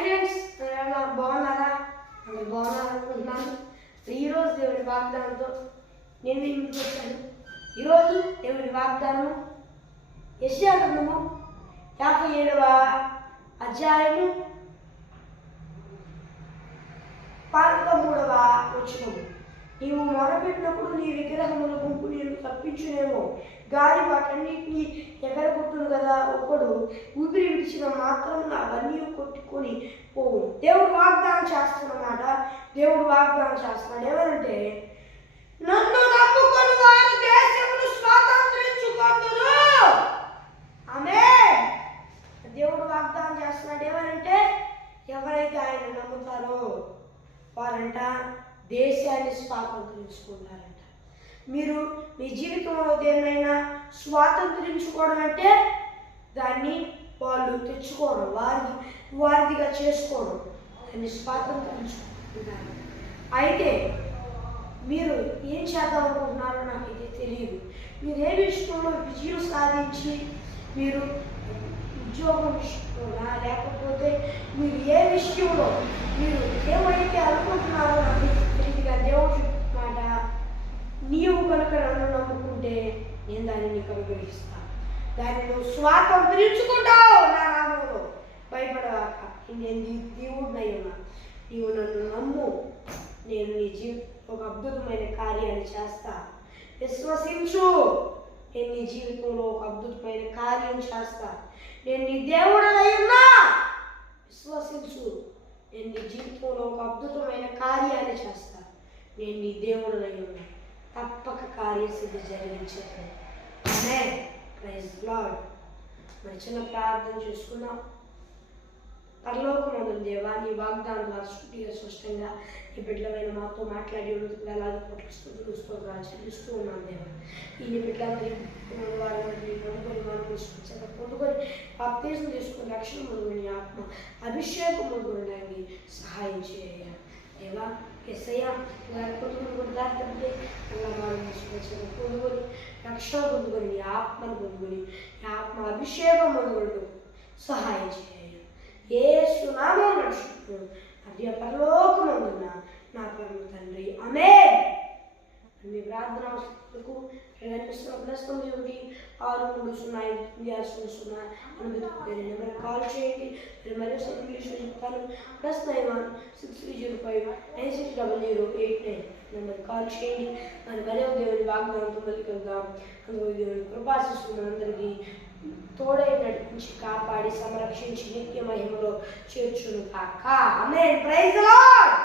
Friends ఎలా బాగున్నారా? అందరు బాగున్నారనుకుంటున్నాను. ఈరోజు దేవుడి వాగ్దానంతో నేను ఇంటికి వచ్చాను ఈరోజు దేవుడి వాగ్దానం యెషయా గ్రంథము యాభై ఏడవ అధ్యాయము పదమూడవ వచ్చినము నీవు మొరపెట్టినప్పుడు నీ విగ్రహముల గుంపు నేను గాలి వాటన్నిటిని ఎగరగొట్టును కదా ఒకడు. ఊపిరి విడిచిన మాత్రం అవన్నీ కొట్టుకొని పోవు దేవుడు వాగ్దానం చేస్తున్నమాట దేవుడు వాగ్దానం చేస్తున్నాడు. ఏమనంటే నన్ను నమ్ముకొని వారు దేశమును స్వాతంత్రించుకుందరు. ఆమె దేవుడు వాగ్దానం చేస్తున్నాడు. ఏమనంటే ఎవరైతే ఆయన నమ్ముతారో వారంట దేశాన్ని స్వాతంత్రించుకున్నారంట మీరు మీ జీవితంలో దేన్నైనా స్వాతంత్రించుకోవడం అంటే దాన్ని వాళ్ళు తెచ్చుకోవడం వారి వారిదిగా చేసుకోవడం దాన్ని స్వాతంత్రించుకుంటున్నారు అయితే మీరు ఏం చేద్దాం అనుకుంటున్నారో నాకు ఇది తెలియదు. మీరు ఏ విషయంలో విజయం సాధించి మీరు ఉద్యోగం విషయంలోనా లేకపోతే మీరు ఏ విషయంలో మీరు ఏమైతే అనుకుంటున్నారో నాకు తెలియదు. కానీ దేవుడు నీవు కనుక నన్ను నమ్ముకుంటే నేను దాన్ని నీకు అనుగ్రహిస్తాను. దాన్ని నువ్వు స్వాతంత్రించుకుంటావు నా నామంలో. భయపడవాక నేను నీ దేవుడినై ఉన్నా. నీవు నన్ను నమ్ము. నేను నీ జీవితం ఒక అద్భుతమైన కార్యాన్ని చేస్తా. విశ్వసించు. నేను నీ జీవితంలో ఒక అద్భుతమైన కార్యం చేస్తా. నేను నీ దేవుడనై ఉన్నా. విశ్వసించు. నేను నీ జీవితంలో ఒక అద్భుతమైన కార్యాన్ని చేస్తా. నేను నీ దేవుడనై ఉన్నా. తప్పక కార్యసిద్ధి జరిగించేది ఆమె ప్రైజ్ లాడ్ మరి చిన్న ప్రార్థన చేసుకున్నాం పరలోకమందుల దేవా నీ వాగ్దానం ద్వారా స్పష్టంగా నీ బిడ్డలమైన మాతో మాట్లాడి ఉన్నందుకు అలాగే కోట్ల స్థుతులు స్తోత్రాలు చెల్లిస్తూ ఉన్నాను దేవా. ఈ నీ వారి వారిని నమ్ముకొని వారిని సృష్టించాక పొందుకొని బాప్తీసం తీసుకుని రక్షణ పొందుకొని ఆత్మ అభిషేకం ముందు సహాయం చేయాలి ఎస్ఐ గారి పొందుకొని కూడా దాటితే అలా వారిని సృష్టించాక పొందుకొని రక్షణ పొందుకొని నీ ఆత్మను పొందుకొని నీ ఆత్మ అభిషేకం పొందుకుంటూ సహాయం చేయ ఏ సునామం నడుచుకుంటూ అదే పరలోకమందున నా పరమ తండ్రి. అమే మీ ప్రార్థన అవసరాలకు కనిపిస్తున్న ప్లస్ తొమ్మిది ఒకటి ఆరు మూడు సున్నా ఎనిమిది ఆరు సున్నా సున్నా ఎనిమిది అనుమతి నెంబర్ కాల్ చేయండి మీరు మరో ఇంగ్లీష్లో చెప్తాను plus nine one six three zero five nine six double zero eight nine number call చేయండి మరి మరో దేవుని వాగ్దానంతో మళ్ళీ కలుద్దాం అందులో దేవుని కృపాశిస్తున్న అందరికీ తోడై నడిపించి కాపాడి సంరక్షించి నిత్య మహిమలో చేర్చును కాక ఆమె ప్రైజ్ లార్డ్.